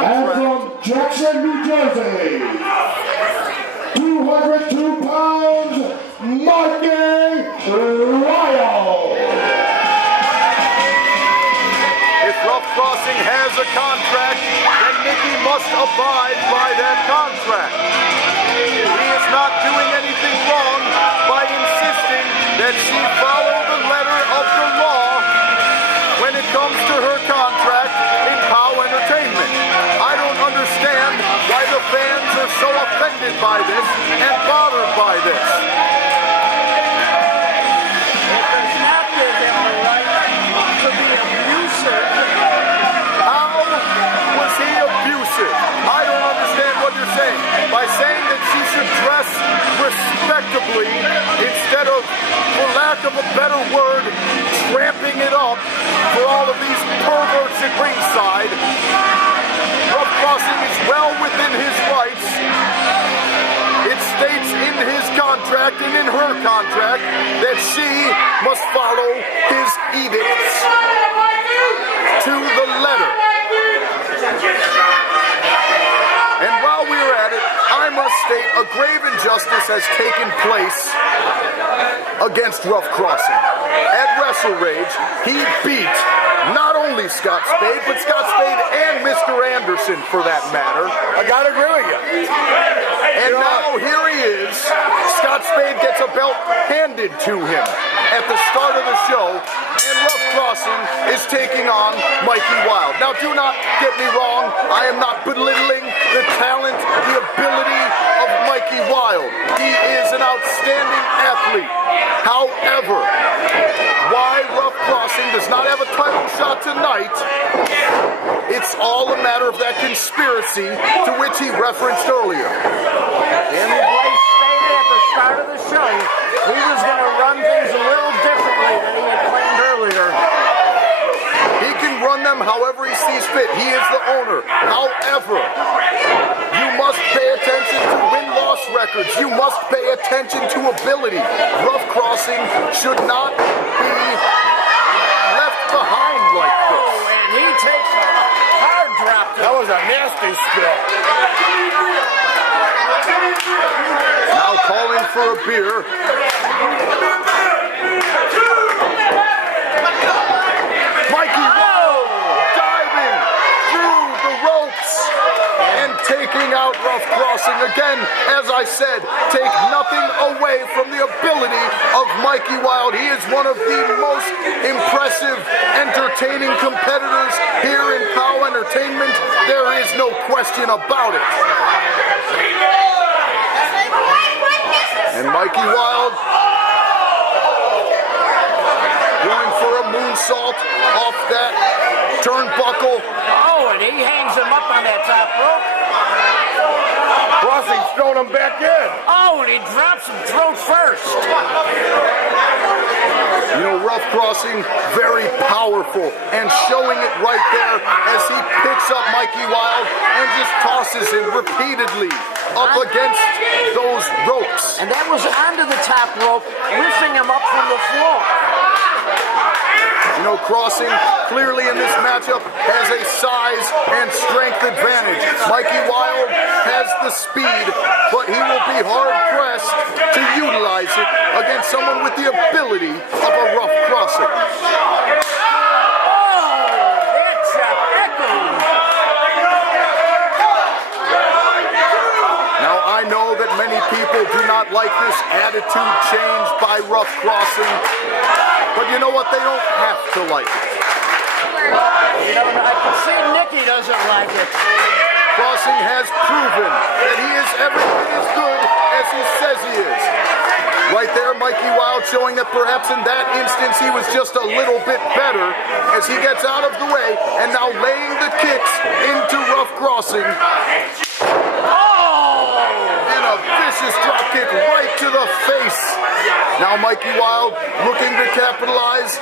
And from Jackson, New Jersey, 202 pounds, Mikey Wild. If Ruff Crossing has a contract, then Nikki must abide by that contract. He is not doing anything wrong by insisting that she follow the letter of the law when it comes to her contract in POW Entertainment. I don't understand why the fans are so offended by this and bothered by this. It does not give him the right to be abusive. How was he abusive? I don't understand what you're saying. By saying that she should dress respectably instead of, for lack of a better word, tramping it up for all of these perverts at ringside. Ruff Crossing is well within his rights. It states in his contract and in her contract that she must follow his edicts to the letter. And while we're at it, I must state a grave injustice has taken place against Ruff Crossing. At Wrestle Rage, he beat not only Scott Spade, but Scott Spade and Mr. Anderson, for that matter. I gotta agree with you. And now here he is. Scott Spade gets a belt handed to him at the start of the show, and Ruff Crossing is taking on Mikey Wild. Now, do not get me wrong. I am not belittling the talent, the ability of Mikey Wild. He is an outstanding athlete. However, why Ruff Crossing does not have a title shot tonight, it's all a matter of that conspiracy to which he referenced earlier. And Blaze stated at the start of the show he was going to run things a little differently than he had planned earlier. He can run them however he sees fit. He is the owner. However, you must pay attention to win-loss records. You must pay attention to ability. Ruff Crossing should not be left behind like this. Oh, and he takes a hard drop. That was a nasty spill. Now calling for a beer. Mikey Wild diving through the ropes and taking out Ruff Crossing. Again, as I said, take nothing away from the ability of Mikey Wild. He is one of the most impressive, entertaining competitors here in POW Entertainment. There is no question about it. And Mikey Wild going for a moonsault off that turnbuckle. Oh, and he hangs him up on that top rope. Crossing's throwing him back in. Oh, and he drops him throat first. You know, Ruff Crossing, very powerful, and showing it right there as he picks up Mikey Wild and just tosses him repeatedly up against those ropes. And that was onto the top rope, lifting him up from the floor. You know, Crossing clearly in this matchup has a size and strength advantage. Mikey Wild has the speed, but he will be hard-pressed to utilize it against someone with the ability of a Ruff Crossing. Oh, that chop echoed. Now, I know that many people do not like this attitude change by Ruff Crossing, but you know what? They don't have to like it. You know, I can see Nikki doesn't like it. Crossing has proven that he is every bit as good as he says he is. Right there, Mikey Wild showing that perhaps in that instance he was just a little bit better as he gets out of the way and now laying the kicks into Ruff Crossing. And a vicious drop kick right to the face. Now Mikey Wild looking to capitalize,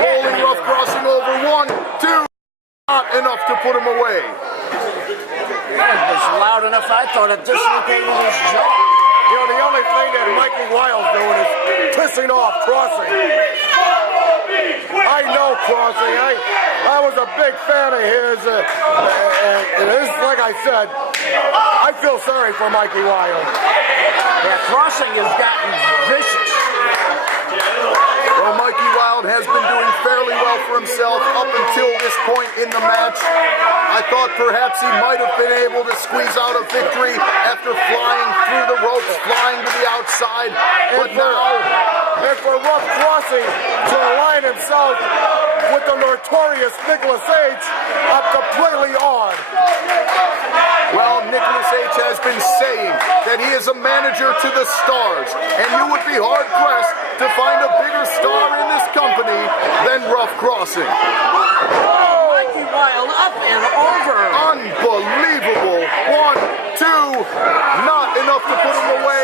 rolling Ruff Crossing over. 1, 2, not enough to put him away. That was loud enough, I thought it dislocated his jaw. You know, the only thing that Mikey Wild's doing is pissing off Crossing. I know Crossing. I was a big fan of his. And this, like I said, I feel sorry for Mikey Wild. Yeah, Crossing has gotten vicious. Well, Mikey Wild has been doing fairly well for himself up until this point in the match. I thought perhaps he might have been able to squeeze out a victory after flying through the ropes, flying to the outside. But now, And for Ruff Crossing to align himself with the notorious Nicholas H. completely odd. well, Nicholas H. has been saying that he is a manager to the stars, and you would be hard-pressed to find a bigger star in this company than Ruff Crossing. Mikey Wild up and over. Unbelievable. 1, 2, not enough to put him away.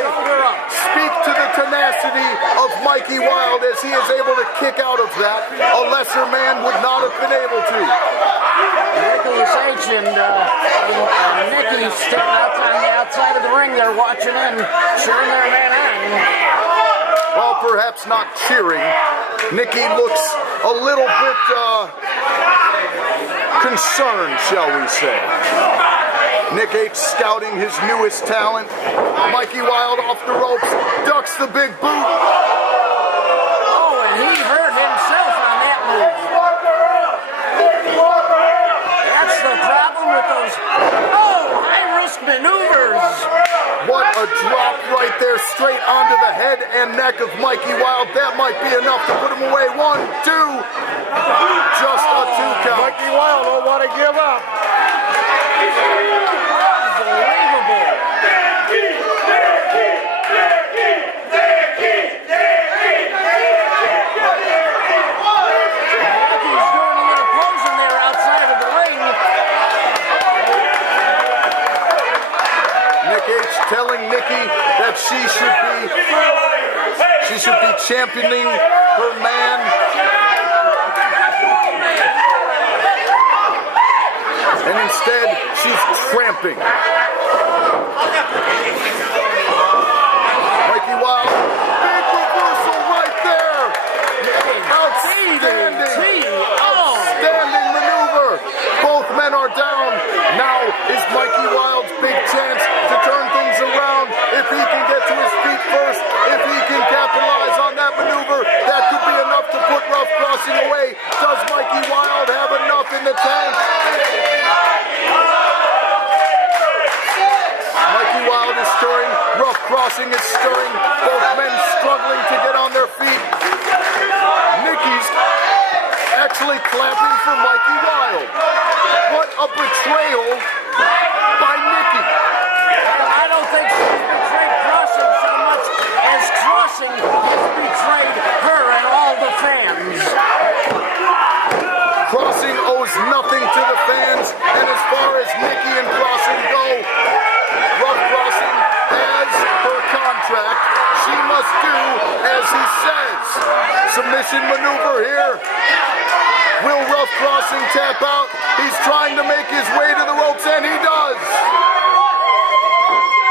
Speak to the tenacity of Mikey Wild as he is able to kick out of that. A lesser man would not have been able to. Nicholas H. and Nicky standing out on the outside of the ring. They're watching in, cheering their man on. Well, perhaps not cheering. Nicky looks a little bit concerned, shall we say. Nick H. scouting his newest talent. Mikey Wild off the ropes, ducks the big boot. Oh, and he hurt himself on that move. That's the problem with those, high-risk maneuvers. What a drop right there, straight onto the head and neck of Mikey Wild. That might be enough to put him away. 1, 2, just a 2 count. Mikey Wild don't want to give up. Unbelievable. Nicky's doing a little posing there outside of the ring. Nick H. telling Nicky that she should be championing her man. And instead, she's tramping. Mikey Wild, big reversal right there. Outstanding maneuver. Both men are down. Now is Mikey Wild's big chance to turn things around. If he can get to his feet first, if he can capitalize on that maneuver, that could be enough to put Ruff Crossing away. Does Mikey Wild have enough in the tank? Mikey Wild is stirring, Ruff Crossing is stirring, both men struggling to get on their feet. Nicky's actually clapping for Mikey Wild. What a betrayal by Nicky. I don't think she's betrayed Crossing so much as Crossing has betrayed her and all the fans. Crossing owes nothing to the fans, and as far as Nicky and Crossing go, Ruff Crossing has her contract. She must do as he says. Submission maneuver here. Will Ruff Crossing tap out? He's trying to make his way to the ropes, and he does.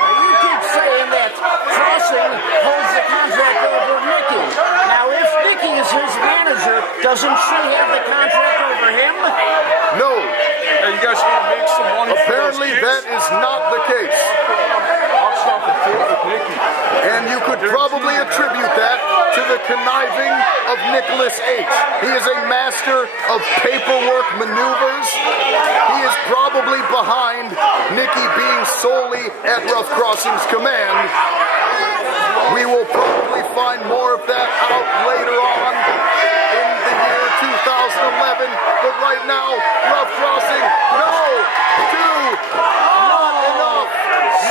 Now you keep saying that Crossing holds the contract over Nicky. Now if Nicky is his manager, doesn't she have the contract over him? No. Hey, you guys need to make some money. Apparently that is not the case. I'll stop the field with Nicky. And you could probably attribute that to the conniving of Nicholas H. He is a master of paperwork maneuvers. He is probably behind Nicky being solely at Ruff Crossing's command. We will probably find more of that out later on in the year 2011. But right now, Ruff Crossing, no, 2, not enough,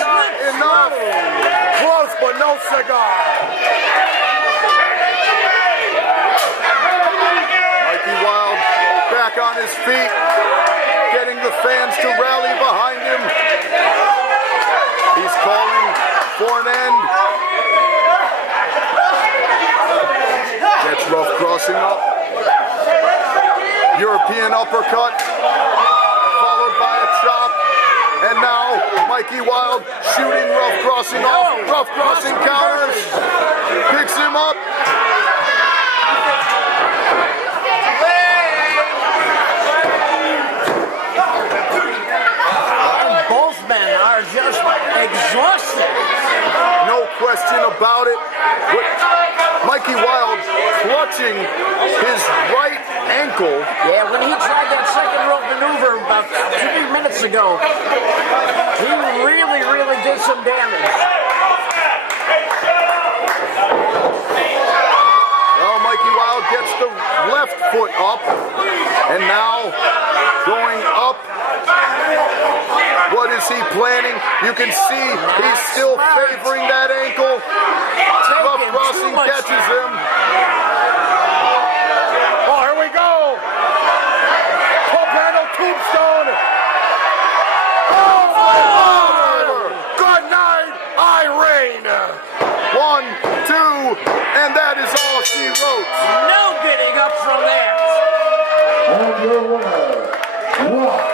not enough. Close, but no cigar. Mikey Wild back on his feet, getting the fans to rally behind him. He's calling for an end. Gets Ruff Crossing up. European uppercut, followed by a chop. And now Mikey Wild shooting Ruff Crossing off. Ruff Crossing counters, picks him up. going about it with Mikey Wild clutching his right ankle. Yeah, when he tried that second rope maneuver about 2 minutes ago, he really did some damage. Well, Mikey Wild gets the left foot up, and now going up. What is he planning? You can see he's still favoring that ankle. Ruff crossing catches him. Oh, here we go. Pump handle tombstone. Oh, my father. Good night, Irene. 1, 2, and that is all she wrote. No getting up from that. And your winner, Ruff.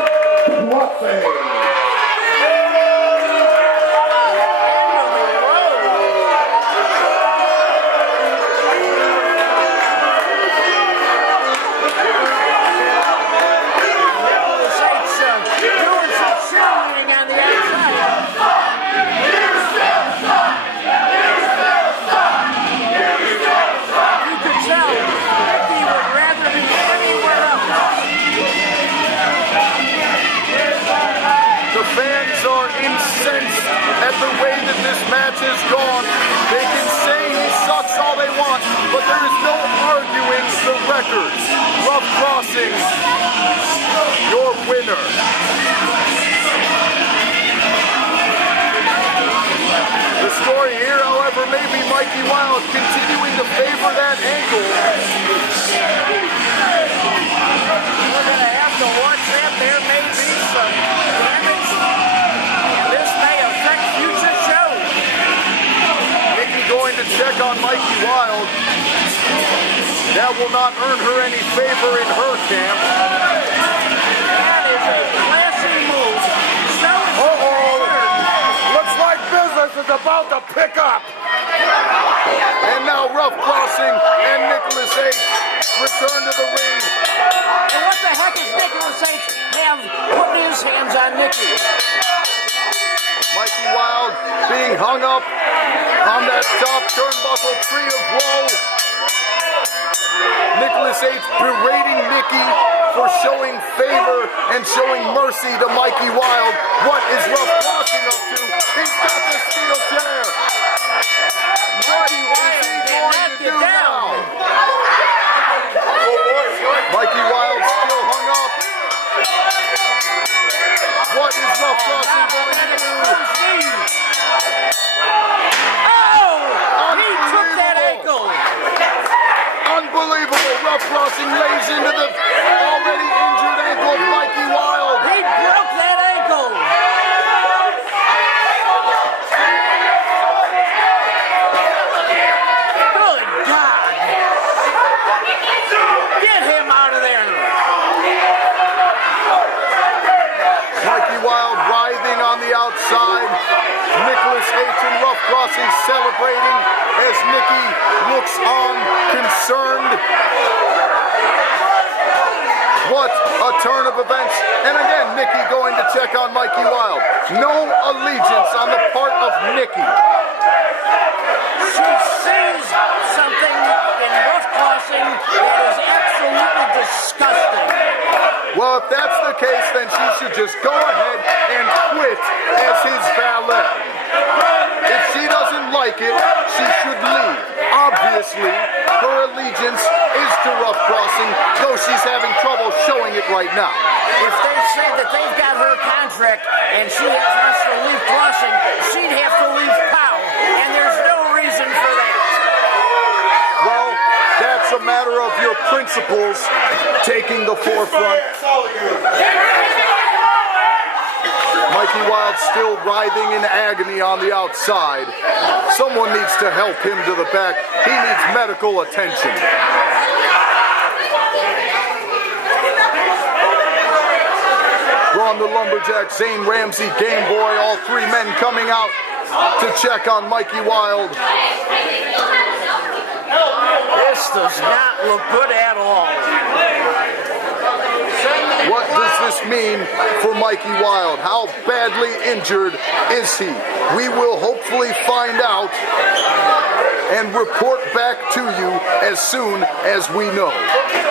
At the way that this match has gone, they can say he sucks all they want, but there is no arguing the records. Ruff Crossing, your winner. The story here, however, may be Mikey Wild continuing to favor that ankle. We're going to have to watch that. There may be some damage. This may affect future shows. Mickey going to check on Mikey Wild. That will not earn her any favor in her camp. That is a classy move. Looks like business is about to pick up. And now Ruff Crossing and Nicholas H. return to the ring. And what the heck is Nicholas H. have putting his hands on Mickey? Mikey Wild being hung up on that top turnbuckle tree of woe. Nicholas H. berating Mickey for showing favor and showing mercy to Mikey Wild. What is Ruff Crossing up to? He's got the steel chair. What is he going to do now? Mikey Wild still hung up. What is Ruff Crossing going to do? Oh! He took that ankle! Unbelievable. Ruff Crossing lays into the already injured ankle of Mikey Wild. He broke that ankle! Good God! Get him out of there! Mikey Wild writhing on the outside. Nicholas H. and Ruff Crossing celebrating as Mickey looks on concerned. What a turn of events. And again, Mickey going to check on Mikey Wild. No allegiance on the part of Mickey. She sees something in Ruff Crossing that is absolutely disgusting. Well, if that's the case, then she should just go ahead and quit as his valet. If she doesn't like it, she should leave. Obviously, her allegiance is to Ruff Crossing, though she's having trouble showing it right now. If they say that they've got her contract and she wants to leave Crossing, she'd have to leave POW, and there's no reason for that. Well, that's a matter of your principles taking the forefront. Mikey Wild still writhing in agony on the outside. Someone needs to help him to the back. He needs medical attention. Ron the Lumberjack, Zane Ramsey, Game Boy, all three men coming out to check on Mikey Wild. This does not look good at all. What does this this mean for Mikey Wild? How badly injured is he? We will hopefully find out and report back to you as soon as we know.